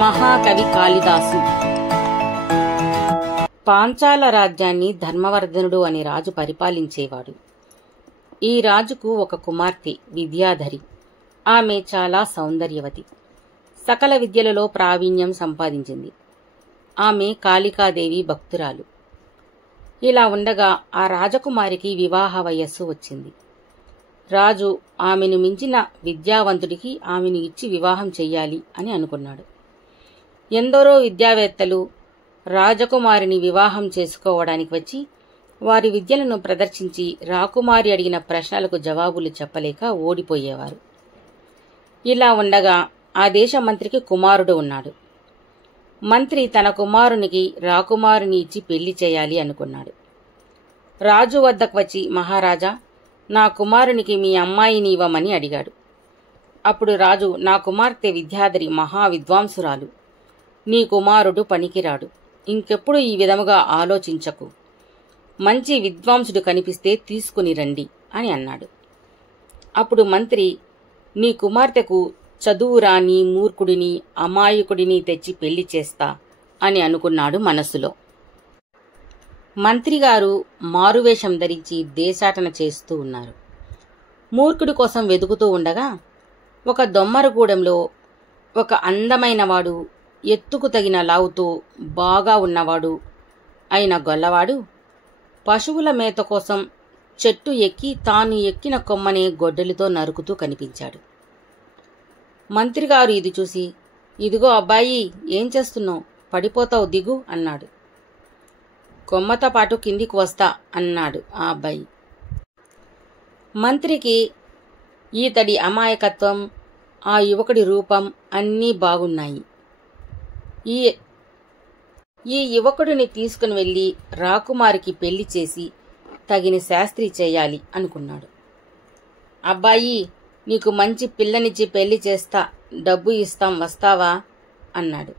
మహాకవి కాళిదాసు. పాంచాల రాజ్యాన్ని ధర్మవర్ధనుడు అనే రాజు పరిపాలించేవాడు. ఈ రాజుకు ఒక కుమార్తె విద్యాధరి. ఆమె చాలా సౌందర్యవతి, సకల విద్యలలో ప్రావీణ్యం సంపాదించింది. ఆమె కాళికాదేవి భక్తురాలు. ఇలా ఉండగా ఆ రాజకుమారికి వివాహ వయస్సు వచ్చింది. రాజు ఆమెను మించిన విద్యావంతుడికి ఆమెను ఇచ్చి వివాహం చెయ్యాలి అని అనుకున్నాడు. ఎందరో విద్యావేత్తలు రాజకుమారిని వివాహం చేసుకోవడానికి వచ్చి వారి విద్యలను ప్రదర్శించి రాకుమారి అడిగిన ప్రశ్నలకు జవాబులు చెప్పలేక ఓడిపోయేవారు. ఇలా ఉండగా ఆ దేశ మంత్రికి కుమారుడు ఉన్నాడు. మంత్రి తన కుమారునికి రాకుమారిని ఇచ్చి పెళ్లి చేయాలి అనుకున్నాడు. రాజు వద్దకు వచ్చి, మహారాజా, నా కుమారునికి మీ అమ్మాయిని ఇవ్వమని అడిగాడు. అప్పుడు రాజు, నా కుమార్తె విద్యాధరి మహావిద్వాంసురాలు. నీ కుమారుడు పనికిరాడు. ఇంకెప్పుడు ఈ విధముగా ఆలోచించకు. మంచి విద్వాంసుడు కనిపిస్తే తీసుకుని రండి అని అన్నాడు. అప్పుడు మంత్రి, నీ కుమార్తెకు చదువురాని మూర్ఖుడిని అమాయకుడిని తెచ్చి పెళ్లి చేస్తా అని అనుకున్నాడు మనస్సులో. మంత్రిగారు మారువేషం ధరించి దేశాటన చేస్తూ ఉన్నారు. మూర్ఖుడి కోసం వెతుకుతూ ఉండగా ఒక దొమ్మరగూడెంలో ఒక అందమైనవాడు, ఎత్తుకు తగిన లావుతో బాగా ఉన్నవాడు అయిన గొల్లవాడు పశువుల మేత కోసం చెట్టు ఎక్కి తాను ఎక్కిన కొమ్మనే గొడ్డలితో నరుకుతూ కనిపించాడు. మంత్రిగారు ఇది చూసి, ఇదిగో అబ్బాయి, ఏం చేస్తున్నావు? పడిపోతావు, దిగు అన్నాడు. కొమ్మతో పాటు కిందికి వస్తా అన్నాడు ఆ అబ్బాయి. మంత్రికి ఈతడి అమాయకత్వం, ఆ యువకుడి రూపం అన్నీ బాగున్నాయి. ఈ యువకుడిని తీసుకుని వెళ్లి రాకుమారికి పెళ్లి చేసి తగిన శాస్త్రి చేయాలి అనుకున్నాడు. అబ్బాయి, నీకు మంచి పిల్లనిచ్చి పెళ్లి చేస్తా, డబ్బు ఇస్తాం, వస్తావా అన్నాడు.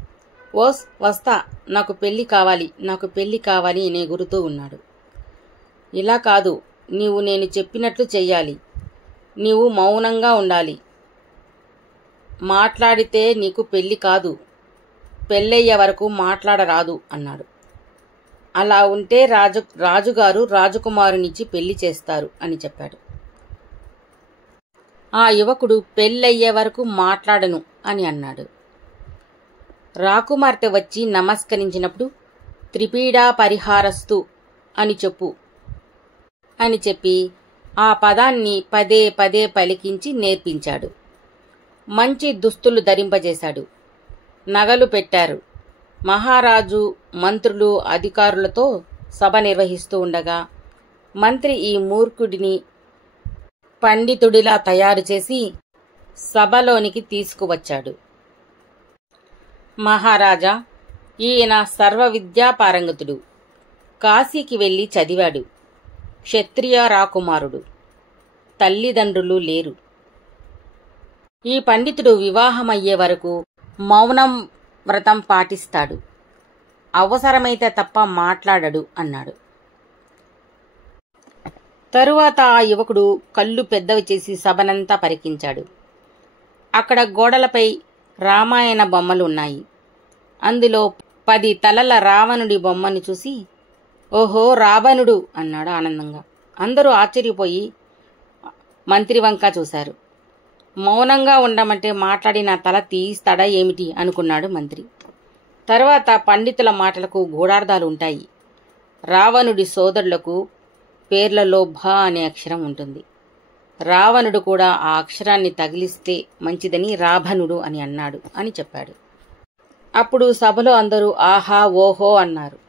ఓస్, వస్తా, నాకు పెళ్లి కావాలి, నాకు పెళ్లి కావాలి అని ఎగురుతూ ఉన్నాడు. ఇలా కాదు, నీవు నేను చెప్పినట్లు చెయ్యాలి. నీవు మౌనంగా ఉండాలి. మాట్లాడితే నీకు పెళ్లి కాదు, పెళ్ళయ్యే వరకు మాట్లాడరాదు అన్నాడు. అలా ఉంటే రాజుగారు రాజకుమారునిచ్చి పెళ్లి చేస్తారు అని చెప్పాడు. ఆ యువకుడు పెళ్ళయ్యే వరకు మాట్లాడను అని అన్నాడు. రాకుమార్తె వచ్చి నమస్కరించినప్పుడు త్రిపీడా పరిహారస్తు అని చెప్పు అని చెప్పి ఆ పదాన్ని పదే పదే పలికించి నేర్పించాడు. మంచి దుస్తులు ధరింపజేశాడు. నగలు పెట్టారు. మహారాజు మంత్రులు అధికారులతో సభ నిర్వహిస్తూ ఉండగా మంత్రి ఈ మూర్ఖుడిని పండితుడిలా తయారు చేసి సభలోనికి తీసుకువచ్చాడు. మహారాజా, ఈయన సర్వ విద్యా పారంగతుడు. కాశీకి వెళ్లి చదివాడు. క్షత్రియ రాకుమారుడు. తల్లిదండ్రులు లేరు. ఈ పండితుడు వివాహమయ్యే వరకు మౌనం వ్రతం పాటిస్తాడు. అవసరమైతే తప్ప మాట్లాడడు అన్నాడు. తరువాత ఆ యువకుడు కళ్ళు పెద్దవి చేసి సభనంతా పరికించాడు. అక్కడ గోడలపై రామాయణ బొమ్మలు ఉన్నాయి. అందులో 10 తలల రావణుడి బొమ్మను చూసి, ఓహో, రావణుడు అన్నాడు ఆనందంగా. అందరూ ఆశ్చర్యపోయి మంత్రి వంక చూశారు. మౌనంగా ఉండమంటే మాట్లాడి నా తల తీస్తాడా ఏమిటి అనుకున్నాడు మంత్రి. తర్వాత పండితుల మాటలకు గూఢార్థాలు ఉంటాయి. రావణుడి సోదరులకు పేర్లలో భ అనే అక్షరం ఉంటుంది. రావణుడు కూడా ఆ అక్షరాన్ని తగిలిస్తే మంచిదని రాభనుడు అని అన్నాడు అని చెప్పాడు. అప్పుడు సభలో అందరూ ఆహా ఓహో అన్నారు.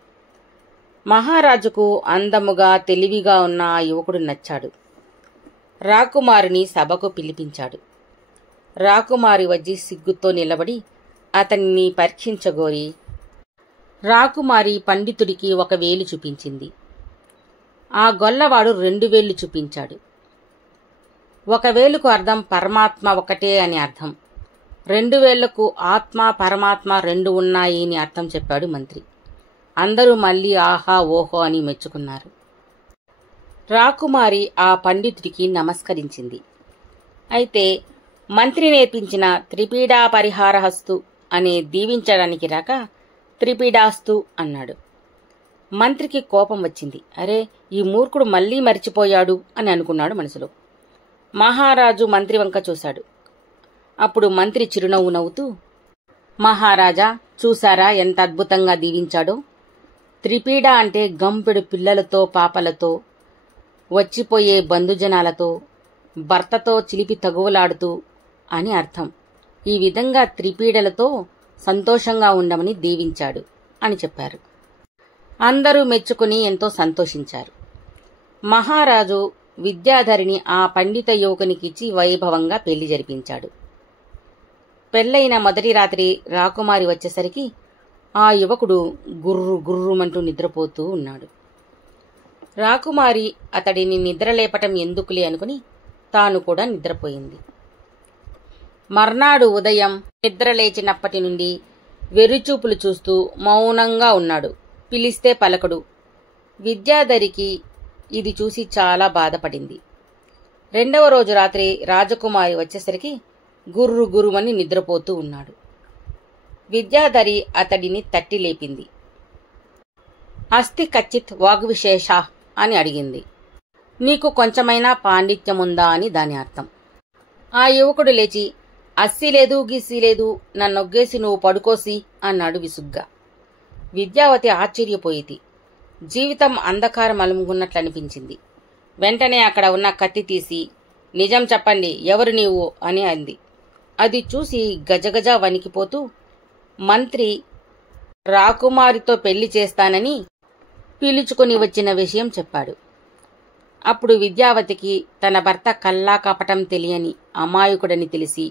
మహారాజుకు అందముగా తెలివిగా ఉన్న ఆ యువకుడు నచ్చాడు. రాకుమారిని సభకు పిలిపించాడు. రాకుమారి వచ్చి సిగ్గుతో నిలబడి అతన్ని పరీక్షించగోరి రాకుమారి పండితుడికి 1 వేలు చూపించింది. ఆ గొల్లవాడు 2 వేళ్లు చూపించాడు. 1 వేలుకు అర్థం పరమాత్మ ఒకటే అని అర్థం. 2 వేళ్లకు ఆత్మ పరమాత్మ 2 ఉన్నాయి అని అర్థం చెప్పాడు మంత్రి. అందరూ మళ్ళీ ఆహా ఓహో అని మెచ్చుకున్నారు. రాకుమారి ఆ పండితుడికి నమస్కరించింది. అయితే మంత్రి నేర్పించిన త్రిపీడా పరిహారహస్తు అనే దీవించడానికి రాక త్రిపీడాస్తు అన్నాడు. మంత్రికి కోపం వచ్చింది. అరే, ఈ మూర్ఖుడు మళ్లీ మరిచిపోయాడు అని అనుకున్నాడు మనసులో. మహారాజు మంత్రి వంక చూశాడు. అప్పుడు మంత్రి చిరునవ్వు నవ్వుతూ, మహారాజా, చూశారా ఎంత అద్భుతంగా దీవించాడో? త్రిపీడ అంటే గంపెడు పిల్లలతో పాపలతో, వచ్చిపోయే బంధుజనాలతో, భర్తతో చిలిపి తగువలాడుతూ అని అర్థం. ఈ విధంగా త్రిపీడలతో సంతోషంగా ఉండమని దీవించాడు అని చెప్పారు. అందరూ మెచ్చుకుని ఎంతో సంతోషించారు. మహారాజు విద్యాధరిని ఆ పండిత యువకునికిచ్చి వైభవంగా పెళ్లి జరిపించాడు. పెళ్లైన మొదటి రాత్రి రాకుమారి వచ్చేసరికి ఆ యువకుడు గుర్రు గుర్రుమంటూ నిద్రపోతూ ఉన్నాడు. రాకుమారి అతడిని నిద్రలేపటం ఎందుకులే అనుకుని తాను కూడా నిద్రపోయింది. మర్నాడు ఉదయం నిద్రలేచినప్పటి నుండి వెర్రిచూపులు చూస్తూ మౌనంగా ఉన్నాడు. పిలిస్తే పలకడు. విద్యాధరికి ఇది చూసి చాలా బాధపడింది. రెండవ రోజు రాత్రి రాజకుమారి వచ్చేసరికి గుర్రు గురుమని నిద్రపోతూ ఉన్నాడు. విద్యాధరి అతడిని తట్టి లేపింది. అస్తి కచ్చిత్ వాగ్విశేష అని అడిగింది. నీకు కొంచెమైనా పాండిత్యముందా అని దాని అర్థం. ఆ యువకుడు లేచి, అస్సి లేదు గిస్సి లేదు, నన్నొగ్గేసి నువ్వు పడుకోసి అన్నాడు విసుగ్గా. విద్యావతి ఆశ్చర్యపోయింది. జీవితం అంధకారం అలుముకున్నట్లనిపించింది. వెంటనే అక్కడ ఉన్న కత్తి తీసి, నిజం చెప్పండి, ఎవరు నీవు అని అంది. అది చూసి గజగజ వణికిపోతూ మంత్రి రాకుమారితో పెళ్లి చేస్తానని పిలుచుకుని వచ్చిన విషయం చెప్పాడు. అప్పుడు విద్యావతికి తన భర్త కల్లా కపటం తెలియని అమాయకుడని తెలిసి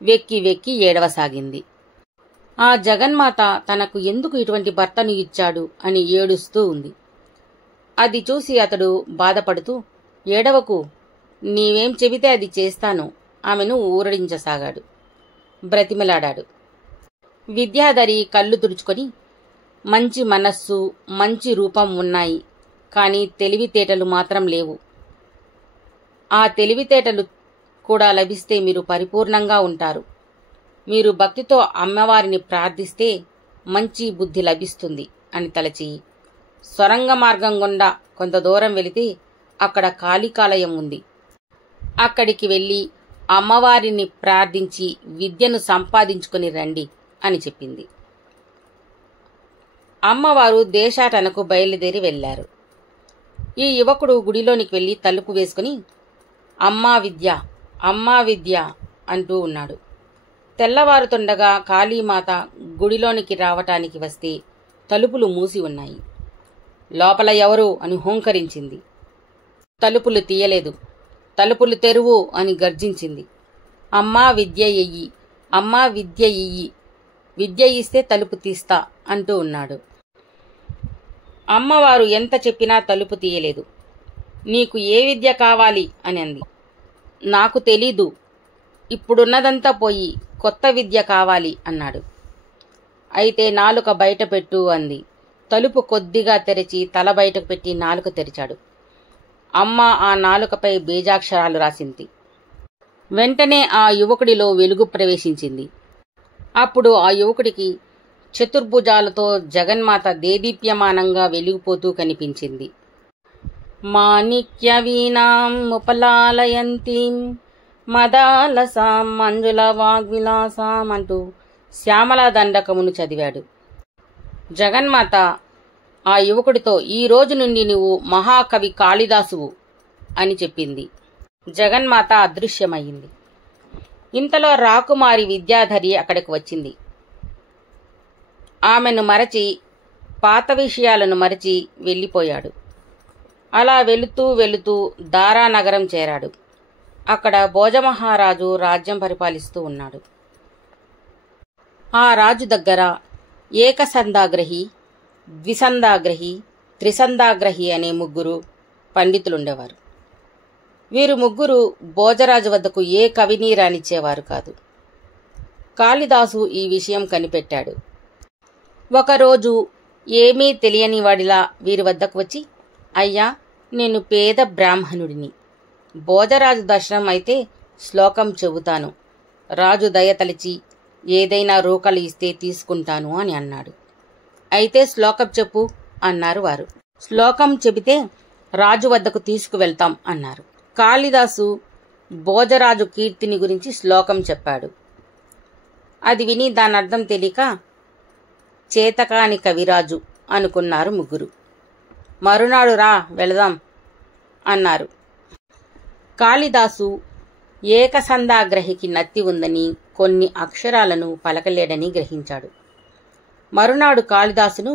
వెక్కి వెక్కి ఏడవసాగింది. ఆ జగన్మాత తనకు ఎందుకు ఇటువంటి భర్తను ఇచ్చాడు అని ఏడుస్తూ ఉంది. అది చూసి అతడు బాధపడుతూ, ఏడవకు, నీవేం చెబితే అది చేస్తాను ఆమెను ఊరడించసాగాడు. బ్రతిమలాడాడు. విద్యాధరి కళ్ళు తుడుచుకొని, మంచి మనస్సు, మంచి రూపం ఉన్నాయి, కాని తెలివితేటలు మాత్రం లేవు. ఆ తెలివితేటలు కూడా లభిస్తే మీరు పరిపూర్ణంగా ఉంటారు. మీరు భక్తితో అమ్మవారిని ప్రార్థిస్తే మంచి బుద్ధి లభిస్తుంది అని తలచి సొరంగ మార్గం గుండా కొంత దూరం వెళితే అక్కడ కాళికాలయం ఉంది. అక్కడికి వెళ్ళి అమ్మవారిని ప్రార్థించి విద్యను సంపాదించుకుని రండి అని చెప్పింది. అమ్మవారు దేశాటనకు బయలుదేరి వెళ్లారు. ఈ యువకుడు గుడిలోనికి వెళ్లి తలుపు వేసుకుని అమ్మా విద్య, అమ్మా విద్య అంటూ ఉన్నాడు. తెల్లవారుతుండగా కాళీమాత గుడిలోనికి రావటానికి వస్తే తలుపులు మూసి ఉన్నాయి. లోపల ఎవరు అని హూంకరించింది. తలుపులు తీయలేదు. తలుపులు తెరువు అని గర్జించింది. అమ్మా విద్య ఎయ్యి, అమ్మా విద్య ఇయ్యి, విద్య ఇస్తే తలుపు తీస్తా అంటూ ఉన్నాడు. అమ్మవారు ఎంత చెప్పినా తలుపు తీయలేదు. నీకు ఏ విద్య కావాలి అని అంది. నాకు తెలీదు, ఇప్పుడున్నదంతా పోయి కొత్త విద్య కావాలి అన్నాడు. అయితే నాలుక బయట పెట్టు అంది. తలుపు కొద్దిగా తెరిచి తల బయటకు పెట్టి నాలుక తెరిచాడు. అమ్మ ఆ నాలుకపై బీజాక్షరాలు రాసింది. వెంటనే ఆ యువకుడిలో వెలుగు ప్రవేశించింది. అప్పుడు ఆ యువకుడికి చతుర్భుజాలతో జగన్మాత దేదీప్యమానంగా వెలిగిపోతూ కనిపించింది. మాణిక్య వీణాం ఉపలాలయంతీం మదాలసాం మంజుల వాగ్విలాసాం అంటూ శ్యామల దండకమును చదివాడు. జగన్మాత ఆ యువకుడితో, ఈ రోజు నుండి నువ్వు మహాకవి కాళిదాసువు అని చెప్పింది. జగన్మాత అదృశ్యమయ్యింది. ఇంతలో రాకుమారి విద్యాధరి అక్కడికి వచ్చింది. ఆమెను మరచి, పాత విషయాలను మరచి వెళ్ళిపోయాడు. అలా వెళుతూ వెళుతూ దారానగరం చేరాడు. అక్కడ భోజమహారాజు రాజ్యం పరిపాలిస్తూ ఉన్నాడు. ఆ రాజు దగ్గర ఏకసందాగ్రహి, ద్విసందాగ్రహి, త్రిసందాగ్రహి అనే ముగ్గురు పండితులుండేవారు. వీరు ముగ్గురు భోజరాజు వద్దకు ఏ కవిని రానిచ్చేవారు కాదు. కాళిదాసు ఈ విషయం కనిపెట్టాడు. ఒకరోజు ఏమీ తెలియని వాడిలా వీరి వద్దకు వచ్చి, అయ్యా, నేను పేద బ్రాహ్మణుడిని. భోజరాజు దర్శనం అయితే శ్లోకం చెబుతాను. రాజు దయతలిచి ఏదైనా రూకలు ఇస్తే తీసుకుంటాను అని అన్నాడు. అయితే శ్లోకం చెప్పు అన్నారు వారు. శ్లోకం చెబితే రాజు వద్దకు తీసుకువెళ్తాం అన్నారు. కాళిదాసు భోజరాజు కీర్తిని గురించి శ్లోకం చెప్పాడు. అది విని దానర్థం తెలియక చేతకాని కవిరాజు అనుకున్నారు ముగ్గురు. మరునాడు రా వెళదాం అన్నారు. కాళిదాసు ఏకసంధాగ్రహికి నత్తి ఉందని కొన్ని అక్షరాలను పలకలేడని గ్రహించాడు. మరునాడు కాళిదాసును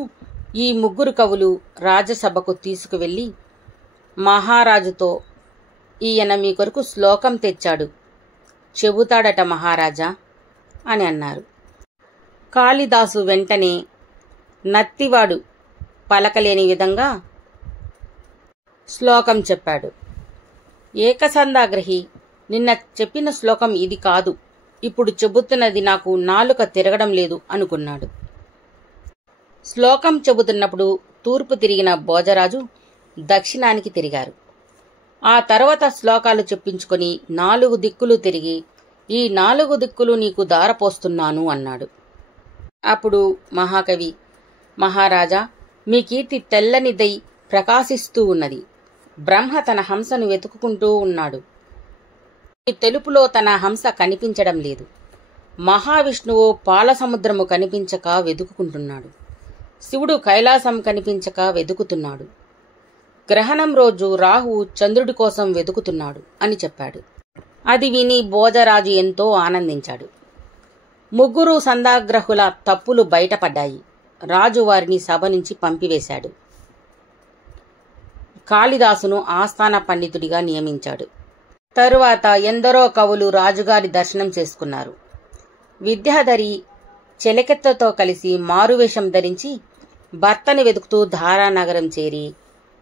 ఈ ముగ్గురు కవులు రాజసభకు తీసుకువెళ్ళి మహారాజుతో ఈయన మీ కొరకు శ్లోకం తెచ్చాడు, చెబుతాడట మహారాజా అని అన్నారు. కాళిదాసు వెంటనే నత్తివాడు పలకలేని విధంగా శ్లోకం చెప్పాడు. ఏకసంధాగ్రహి, నిన్న చెప్పిన శ్లోకం ఇది కాదు, ఇప్పుడు చెబుతున్నది నాకు నాలుక తిరగడం లేదు అనుకున్నాడు. శ్లోకం చెబుతున్నప్పుడు తూర్పు తిరిగిన భోజరాజు దక్షిణానికి తిరిగారు. ఆ తర్వాత శ్లోకాలు చెప్పించుకొని 4 దిక్కులు తిరిగి ఈ 4 దిక్కులు నీకు దారపోస్తున్నాను అన్నాడు. అప్పుడు మహాకవి, మహారాజా, మీ కీర్తి తెల్లనిదై ప్రకాశిస్తూ ఉన్నది. బ్రహ్మ తన హంసను వెతుక్కుంటూ ఉన్నాడు. ఈ తెలుపులో తన హంస కనిపించడం లేదు. మహావిష్ణువు పాలసముద్రము కనిపించక వెతుక్కుంటున్నాడు. శివుడు కైలాసం కనిపించక వెతుకుతున్నాడు. గ్రహణం రోజు రాహువు చంద్రుడి కోసం వెతుకుతున్నాడు అని చెప్పాడు. అది విని భోజరాజు ఎంతో ఆనందించాడు. ముగ్గురు సంధాగ్రహుల తప్పులు బయటపడ్డాయి. రాజు వారిని సభ నుంచి పంపివేశాడు. కాళిదాసును ఆస్థాన పండితుడిగా నియమించాడు. తరువాత ఎందరో కవులు రాజుగారి దర్శనం చేసుకున్నారు. విద్యాధరి చెలకెత్తతో కలిసి మారువేషం ధరించి భర్తని వెతుకుతూ ధారానగరం చేరి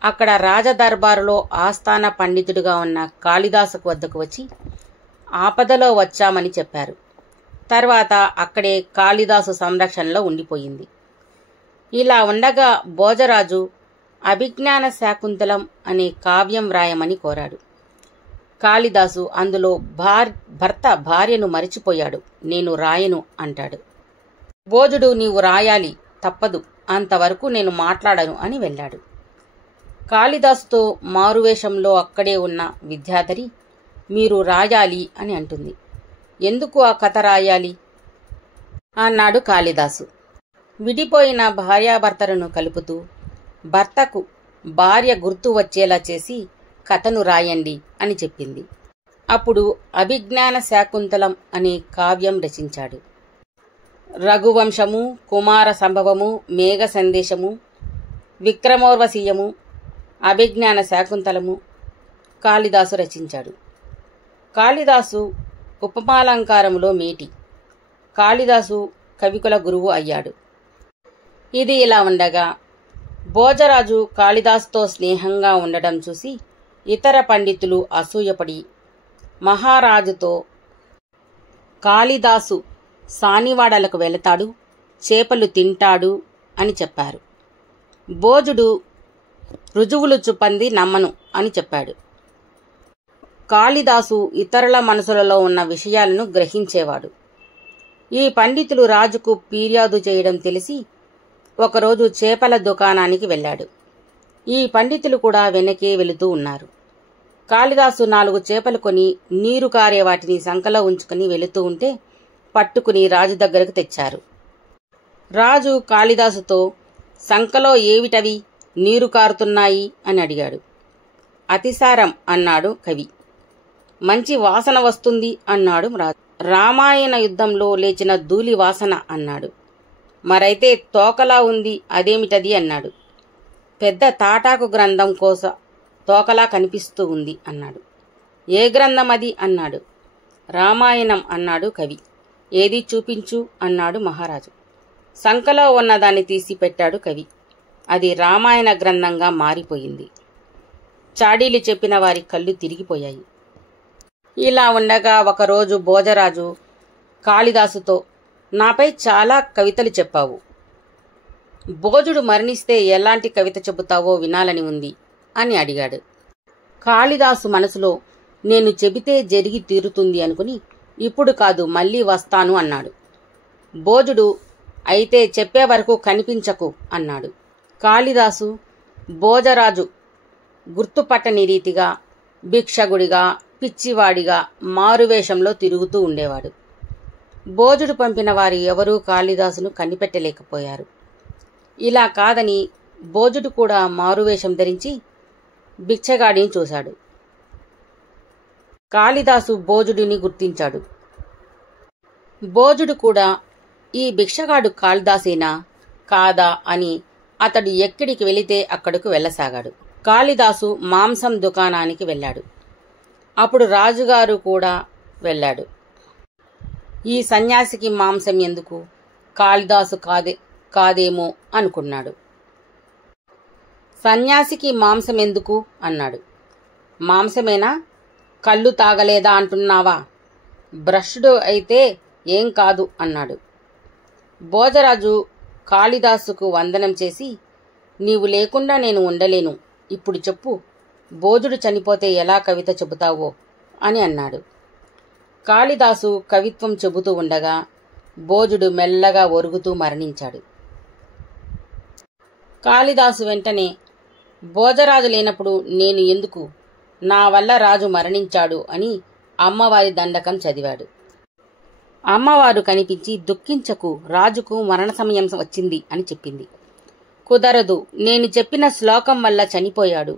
అక్కడ రాజదర్బారులో ఆస్థాన పండితుడిగా ఉన్న కాళిదాసు వద్దకు వచ్చి ఆపదలో వచ్చామని చెప్పారు. తర్వాత అక్కడే కాళిదాసు సంరక్షణలో ఉండిపోయింది. ఇలా ఉండగా భోజరాజు అభిజ్ఞాన శాకుంతలం అనే కావ్యం వ్రాయమని కోరాడు. కాళిదాసు అందులో భర్త భార్యను మరిచిపోయాడు, నేను రాయను అంటాడు. భోజుడు నీవు రాయాలి, తప్పదు, అంతవరకు నేను మాట్లాడను అని వెళ్ళాడు. కాళిదాసుతో మారువేషంలో అక్కడే ఉన్న విద్యాధరి మీరు రాయాలి అని అంటుంది. ఎందుకు ఆ కథ రాయాలి అన్నాడు కాళిదాసు. విడిపోయిన భార్యాభర్తలను కలుపుతూ భర్తకు భార్య గుర్తు వచ్చేలా చేసి కథను రాయండి అని చెప్పింది. అప్పుడు అభిజ్ఞాన శాకుంతలం అనే కావ్యం రచించాడు. రఘువంశము, కుమార సంభవము, మేఘ సందేశము, విక్రమోర్వశీయము, అభిజ్ఞాన శాకుంతలము కాళిదాసు రచించాడు. కాళిదాసు ఉపమాలంకారములో మేటి. కాళిదాసు కవికుల గురువు అయ్యాడు. ఇది ఇలా ఉండగా భోజరాజు కాళిదాసుతో స్నేహంగా ఉండడం చూసి ఇతర పండితులు అసూయపడి మహారాజుతో కాళిదాసు సానివాడలకు వెళతాడు, చేపలు తింటాడు అని చెప్పారు. భోజుడు రుజువులు చూపంది నమ్మను అని చెప్పాడు. కాళిదాసు ఇతరుల మనసులలో ఉన్న విషయాలను గ్రహించేవాడు. ఈ పండితులు రాజుకు ఫిర్యాదు చేయడం తెలిసి ఒకరోజు చేపల దుకాణానికి వెళ్ళాడు. ఈ పండితులు కూడా వెనకే వెళుతూ ఉన్నారు. కాళిదాసు 4 చేపలు కొని నీరు కారే వాటిని సంకలో ఉంచుకుని వెళుతూ ఉంటే పట్టుకుని రాజు దగ్గరకు తెచ్చారు. రాజు కాళిదాసుతో సంకలో ఏవిటవి నీరు కారుతున్నాయి అని అడిగాడు. అతిసారం అన్నాడు కవి. మంచి వాసన వస్తుంది అన్నాడు రాజు. రామాయణ యుద్ధంలో లేచిన ధూళి వాసన అన్నాడు. మరైతే తోకలా ఉంది, అదేమిటది అన్నాడు. పెద్ద తాటాకు గ్రంథం కోస తోకలా కనిపిస్తూ ఉంది అన్నాడు. ఏ గ్రంథం అది అన్నాడు. రామాయణం అన్నాడు కవి. ఏది చూపించు అన్నాడు మహారాజు. సంకలో ఉన్నదాన్ని తీసి పెట్టాడు కవి. అది రామాయణ గ్రంథంగా మారిపోయింది. చాడీలు చెప్పిన వారి కళ్ళు తిరిగిపోయాయి. ఇలా ఉండగా ఒకరోజు భోజరాజు కాళిదాసుతో నాపై చాలా కవితలు చెప్పావు. భోజుడు మరణిస్తే ఎలాంటి కవిత చెబుతావో వినాలని ఉంది అని అడిగాడు. కాళిదాసు మనసులో నేను చెబితే జరిగి తీరుతుంది అనుకుని ఇప్పుడు కాదు మళ్ళీ వస్తాను అన్నాడు. భోజుడు అయితే చెప్పే వరకు కనిపించకు అన్నాడు. కాళిదాసు భోజరాజు గుర్తుపట్టని రీతిగా భిక్షగుడిగా, పిచ్చివాడిగా మారువేషంలో తిరుగుతూ ఉండేవాడు. భోజుడు పంపిన వారు ఎవరూ కాళిదాసును కనిపెట్టలేకపోయారు. ఇలా కాదని భోజుడు కూడా మారువేషం ధరించి భిక్షగాడిని చూశాడు. కాళిదాసు భోజుడిని గుర్తించాడు. భోజుడు కూడా ఈ భిక్షగాడు కాళిదాసేనా కాదా అని అతడు ఎక్కడికి వెళితే అక్కడకు వెళ్ళసాగాడు. కాళిదాసు మాంసం దుకాణానికి వెళ్ళాడు. అప్పుడు రాజుగారు కూడా వెళ్ళాడు. ఈ సన్యాసికి మాంసం ఎందుకు, కాళిదాసు కాదేమో అనుకున్నాడు. సన్యాసికి మాంసం ఎందుకు అన్నాడు. మాంసమేనా, కళ్ళు తాగలేదా అంటున్నావా? భ్రష్టుడు అయితే ఏం కాదు అన్నాడు. భోజరాజు కాళిదాసుకు వందనం చేసి, నీవు లేకుండా నేను ఉండలేను, ఇప్పుడు చెప్పు, భోజుడు చనిపోతే ఎలా కవిత చెబుతావో అని అన్నాడు. కాళిదాసు కవిత్వం చెబుతూ ఉండగా భోజుడు మెల్లగా ఒరుగుతూ మరణించాడు. కాళిదాసు వెంటనే, భోజరాజు లేనప్పుడు నేను ఎందుకు, నా వల్ల రాజు మరణించాడు అని అమ్మవారి దండకం చదివాడు. అమ్మవారు కనిపించి, దుఃఖించకు, రాజుకు మరణ సమయం వచ్చింది అని చెప్పింది. కుదరదు, నేను చెప్పిన శ్లోకం వల్ల చనిపోయాడు,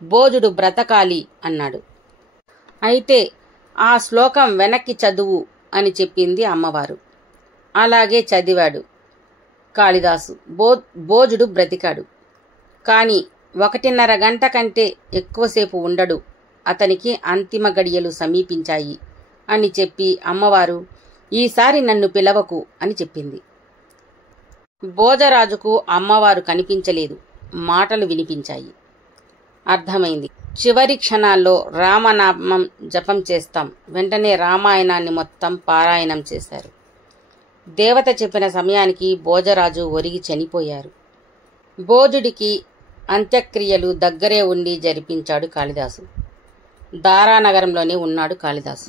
భోజుడు బ్రతకాలి అన్నాడు. అయితే ఆ శ్లోకం వెనక్కి చదువు అని చెప్పింది అమ్మవారు. అలాగే చదివాడు కాళిదాసు. భోజుడు బ్రతికాడు. కాని 1.5 గంట కంటే ఎక్కువసేపు ఉండడు, అతనికి అంతిమ గడియలు సమీపించాయి అని చెప్పి అమ్మవారు, ఈసారి నన్ను పిలవకు అని చెప్పింది. భోజరాజుకు అమ్మవారు కనిపించలేదు, మాటలు వినిపించాయి. అర్థమైంది. చివరి క్షణాల్లో రామనామం జపం చేస్తాం. వెంటనే రామాయణాన్ని మొత్తం పారాయణం చేశారు. దేవత చెప్పిన సమయానికి భోజరాజు ఒరిగి చనిపోయారు. భోజుడికి అంత్యక్రియలు దగ్గరే ఉండి జరిపించాడు కాళిదాసు. దారానగరంలోనే ఉన్నాడు కాళిదాసు.